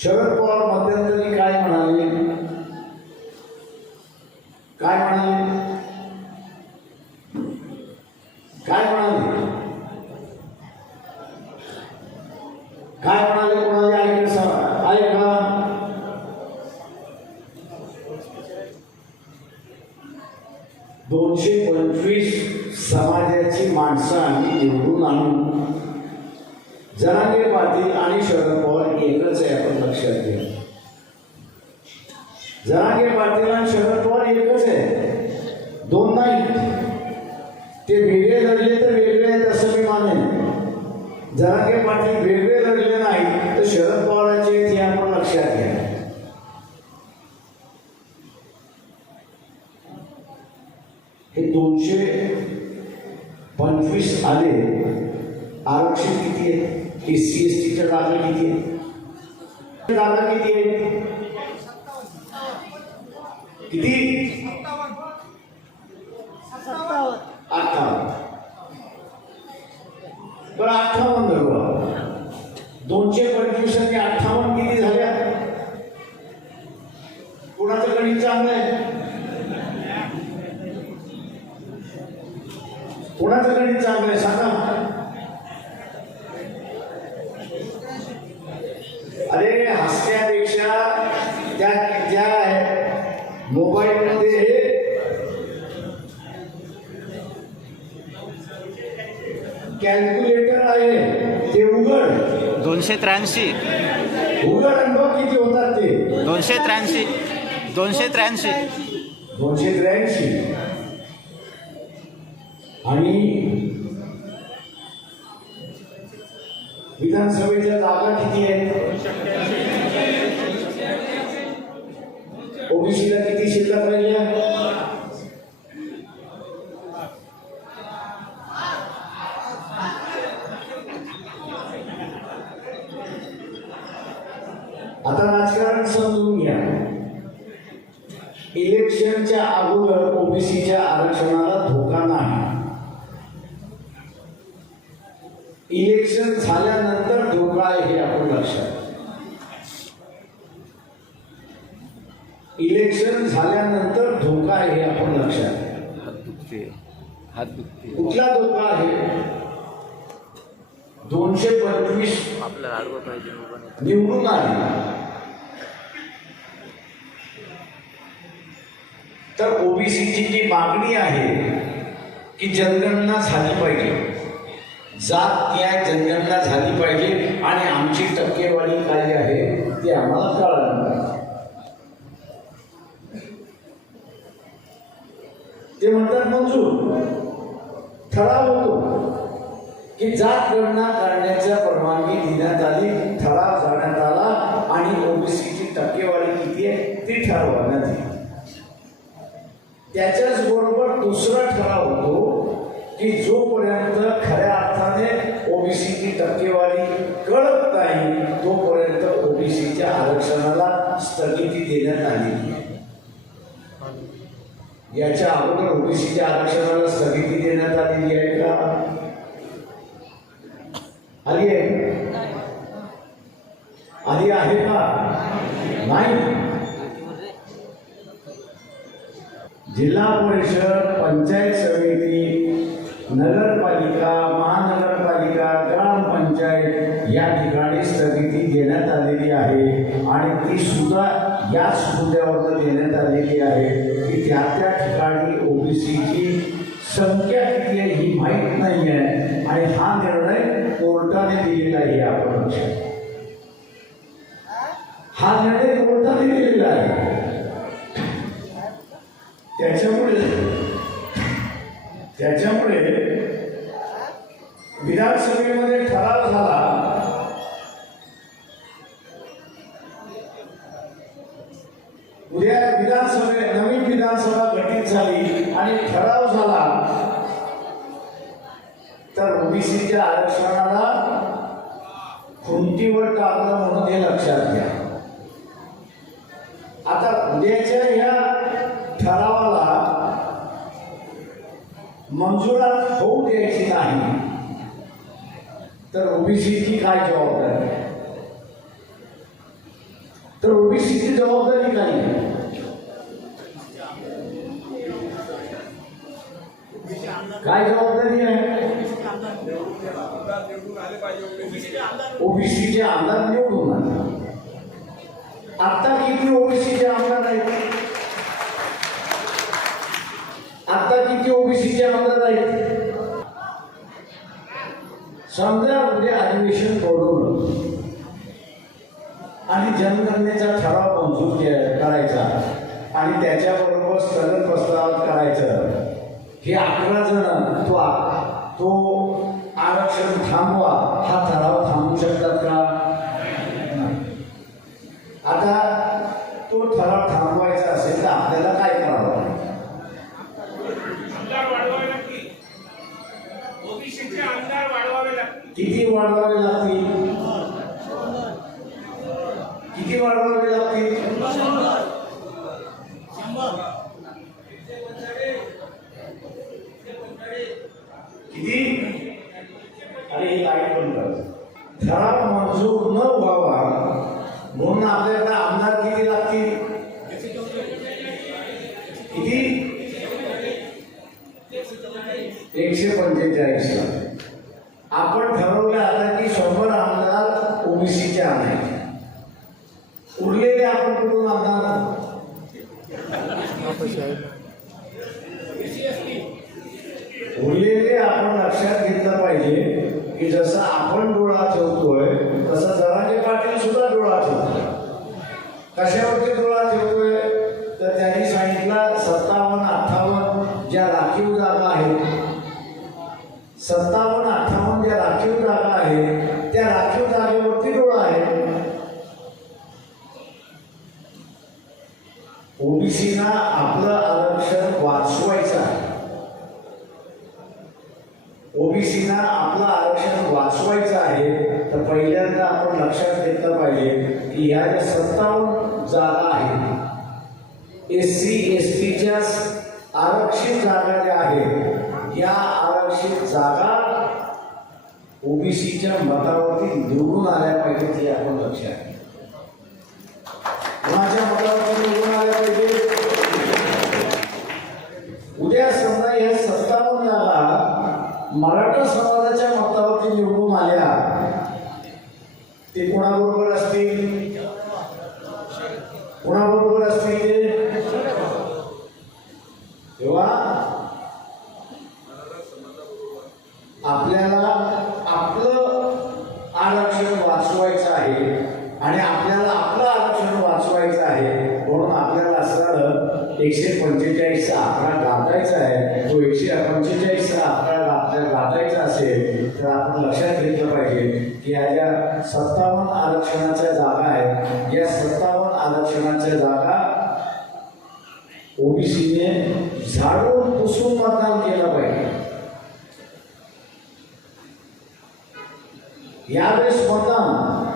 शरद पवार मध्यंतरी काय म्हणाले? काय म्हणाले? काय म्हणाले? काय म्हणाले कोणाला? ऐकायचं ऐका दोनशे पंचवीस समाजाची माणसं आम्ही निवडून आणू. जरांगे पाटील आणि शरद पवार एकच आहे आपण लक्षात घ्या. जरांगे पाटील आणि शरद पवार एकच आहे. दोन नाही ते वेगळे लढले तर वेगळे आहेत असं मी मानेन. जरांगे पाटील वेगळे लढले नाही तर शरद पवारांचे आहेत हे आपण लक्षात घ्या. हे दोनशे पंचवीस आले आरक्षण किती आहे एस सी एस टीच्या जागा किती आहे जागा किती आहे किती अठ्ठावन्न बरं अठ्ठावन्न धरू दोनशे त्र्याऐंशी. किती होतात ते दोनशे त्र्याऐंशी. दोनशे त्र्याऐंशी. दोनशे त्र्याऐंशी. आणि विधानसभेच्या जागा किती आहेत ओबीसीला किती शिल्लक राहिल्या आता राजकारण समजून घ्या. इलेक्शनच्या अगोदर ओबीसीच्या आरक्षणाला धोका नाही. इलेक्शन झाल्यानंतर धोका आहे हे आपण लक्षात इलेक्शन झाल्यानंतर धोका आहे हे आपण लक्षात कुठला धोका आहे? दोनशे पंचवीस. निवडून आले. तर ओबीसीची जी मागणी आहे की जनगणना झाली पाहिजे. जात न्याय जनगणना झाली पाहिजे आणि आमची टक्केवारी काय आहे ते आम्हाला कळायला पाहिजे. ते म्हणतात मंजूर ठराव होतो की जात गणना करण्याच्या परवानगी देण्यात आली ठराव करण्यात आला आणि ओबीसीची टक्केवारी किती आहे ती ठरवण्यात आली त्याच्याच बरोबर दुसरा ठराव होतो की जोपर्यंत खऱ्या अर्थाने ओबीसीची टक्केवारी कळत नाही तोपर्यंत ओबीसीच्या आरक्षणाला स्थगिती देण्यात आलेली आहे. याच्या अगोदर ओबीसीच्या आरक्षणाला स्थगिती देण्यात आलेली आहे का? आली आहे? आली आहे का? नाही. जिल्हा परिषद पंचायत समिती नगरपालिका महानगरपालिका ग्रामपंचायत या ठिकाणी स्थगिती देण्यात आलेली आहे. आणि ती सुद्धा याच मुद्द्यावर देण्यात आलेली आहे की त्या त्या ठिकाणी ओबीसीची संख्या किती आहे ही माहीत नाही आहे आणि हा निर्णय कोर्टाने दिलेला आहे आपण हा निर्णय कोर्टाने दिलेला आहे. त्याच्यामुळे त्याच्यामुळे विधानसभेमध्ये ठराव झाला उद्या विधानसभे नवीन विधानसभा गठीत झाली आणि ठराव झाला तर ओबीसीच्या आरक्षणाला खुंटीवर टाकलं म्हणून हे लक्षात घ्या. आता उद्याच्या ह्या ठराव मंजुरात होऊ द्यायची नाही तर ओबीसीची काय जबाबदारी तर ओबीसीची जबाबदारी काय आहे? काय जबाबदारी आहे ओबीसीचे आमदार निवडून आले. आता किती ओबीसीचे आमदार आहेत आता किती ओबीसीचे आमदार आहेत? समजा उद्या अधिवेशन बोलवलं आणि जनगणनेचा ठराव मंजूर करायचा आणि त्याच्याबरोबर स्थगन प्रस्ताव करायचं हे अकरा जण तो तो आरक्षण थांबवा हा ठराव थांबू शकतात का? किती वाढवावे लागतील? किती वाढवावे लागतील? किती? अरे हे काय पण कर. ठराव मंजूर न व्हावा. म्हणून आपल्याकडे आमदार किती लागतील? किती? एकशे पंचेचाळीस लागतील आपण ठरवलं आता की शंभर आमदार ओबीसीचे आणायचे. उरलेले आपण कुठून आणणार? उरलेले आपण लक्षात घेतलं पाहिजे की जसं आपण डोळा ठेवतोय तसं आपलं आरक्षण वाचवायचं आहे. ओबीसीना आपलं आरक्षण वाचवायचं आहे तर पहिल्यांदा आपण लक्षात घेतलं पाहिजे की ह्या ज्या सत्तावन्न जागा आहेत एस सी एस टीच्या आरक्षित जागा ज्या आहेत या आरक्षित जागा ओबीसीच्या मतावरती निवडून आल्या पाहिजेत हे आपण लक्षात घ्या कोणाच्या मतावर निवडून आल्या पाहिजे उद्या समजा या सत्तावन्न जागा मराठा समाजाच्या मतावरती निवडून आल्या ते कोणाबरोबर असतील? कोणाबरोबर असतील ते? तेव्हा आपल्याला आपलं आरक्षण वाचवायचं आहे आणि आपल्याला आपलं आरक्षण वाचवायचं आहे म्हणून आपल्याला असणारं एकशे पंचेचाळीसचा आकडा गाठायचा आहे. तो एकशे पंचेचाळीसचा आकडा आपल्याला गाठायचा असेल तर आपण लक्षात घेतलं पाहिजे की या ज्या सत्तावन्न आरक्षणाच्या जागा आहेत या सत्तावन्न आरक्षणाच्या जागा ओबीसीने झाडून पुसून मतदान केलं पाहिजे. यावेळेस मतदान